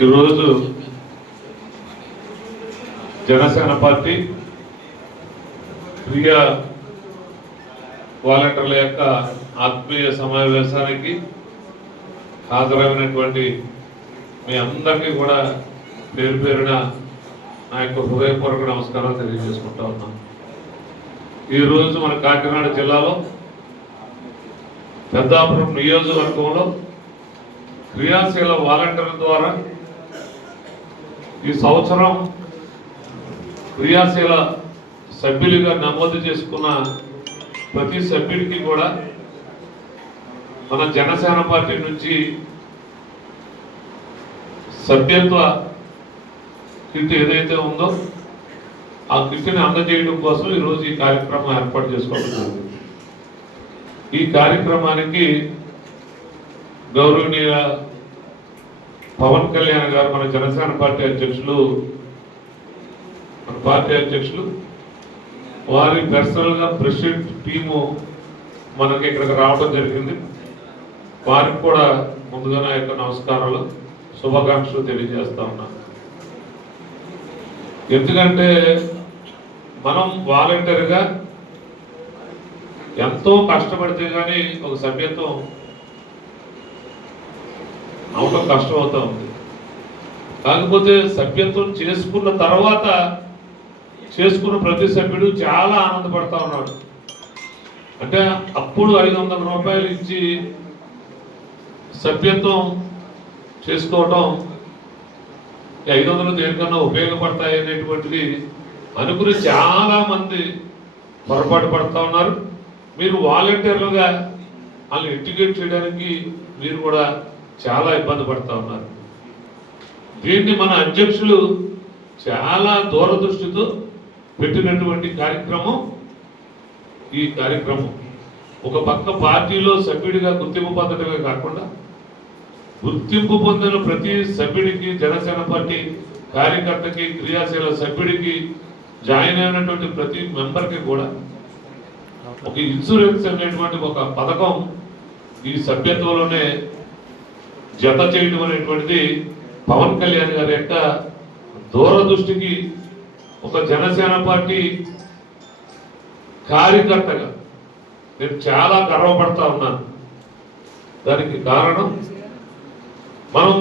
ఈరోజు జనసేన పార్టీ ప్రియ వాలంటీర్ల యొక్క ఆత్మీయ సమావేశానికి హాజరైనటువంటి మీ అందరికీ కూడా పేరు పేరున నా యొక్క హృదయపూర్వక నమస్కారాలు తెలియజేసుకుంటా ఉన్నాం ఈరోజు మన కాకినాడ జిల్లాలో పెద్దాపురం నియోజకవర్గంలో క్రియాశీల వాలంటీర్ల ద్వారా ఈ సంవత్సరం క్రియాశీల సభ్యులుగా నమోదు చేసుకున్న ప్రతి సభ్యుడికి కూడా మన జనసేన పార్టీ నుంచి సభ్యత్వ కిట్ ఏదైతే ఉందో ఆ కిట్ని అందజేయడం కోసం ఈరోజు ఈ కార్యక్రమం ఏర్పాటు చేసుకోవడం ఈ కార్యక్రమానికి గౌరవనీయ పవన్ కళ్యాణ్ గారు మన జనసేన పార్టీ అధ్యక్షులు మన పార్టీ అధ్యక్షులు వారి పర్సనల్గా ప్రెసిడెంట్ టీము మనకి ఇక్కడికి రావడం జరిగింది. వారికి కూడా ముందుగా నా యొక్క నమస్కారాలు శుభాకాంక్షలు తెలియజేస్తా ఉన్నా. ఎందుకంటే మనం వాలంటీర్గా ఎంతో కష్టపడితే కానీ ఒక సభ్యత్వం అవటం కష్టం అవుతా ఉంది. కాకపోతే సభ్యత్వం చేసుకున్న తర్వాత చేసుకున్న ప్రతి సభ్యుడు చాలా ఆనందపడతా ఉన్నాడు. అంటే అప్పుడు ఐదు వందల రూపాయలు ఇచ్చి సభ్యత్వం చేసుకోవటం ఐదు వందలు దేనికన్నా ఉపయోగపడతాయి అనేటువంటిది అనుకుని చాలామంది పొరపాటు పడుతూ ఉన్నారు. మీరు వాలంటీర్లుగా వాళ్ళని ఎడ్యుకేట్ చేయడానికి మీరు కూడా చాలా ఇబ్బంది పడుతూ ఉన్నారు. దీన్ని మన అధ్యక్షులు చాలా దూరదృష్టితో పెట్టినటువంటి కార్యక్రమం ఈ కార్యక్రమం. ఒక పక్క పార్టీలో సభ్యుడిగా గుర్తింపు పొందడమే కాకుండా గుర్తింపు పొందిన ప్రతి సభ్యుడికి జనసేన పార్టీ కార్యకర్తకి క్రియాశీల సభ్యుడికి జాయిన్ అయినటువంటి ప్రతి మెంబర్కి కూడా ఒక ఇన్సూరెన్స్ అనేటువంటి ఒక పథకం ఈ సభ్యత్వంలోనే జత చేయడం అనేటువంటిది పవన్ కళ్యాణ్ గారి యొక్క దూరదృష్టికి ఒక జనసేన పార్టీ కార్యకర్తగా నేను చాలా గర్వపడతా ఉన్నాను. దానికి కారణం మనం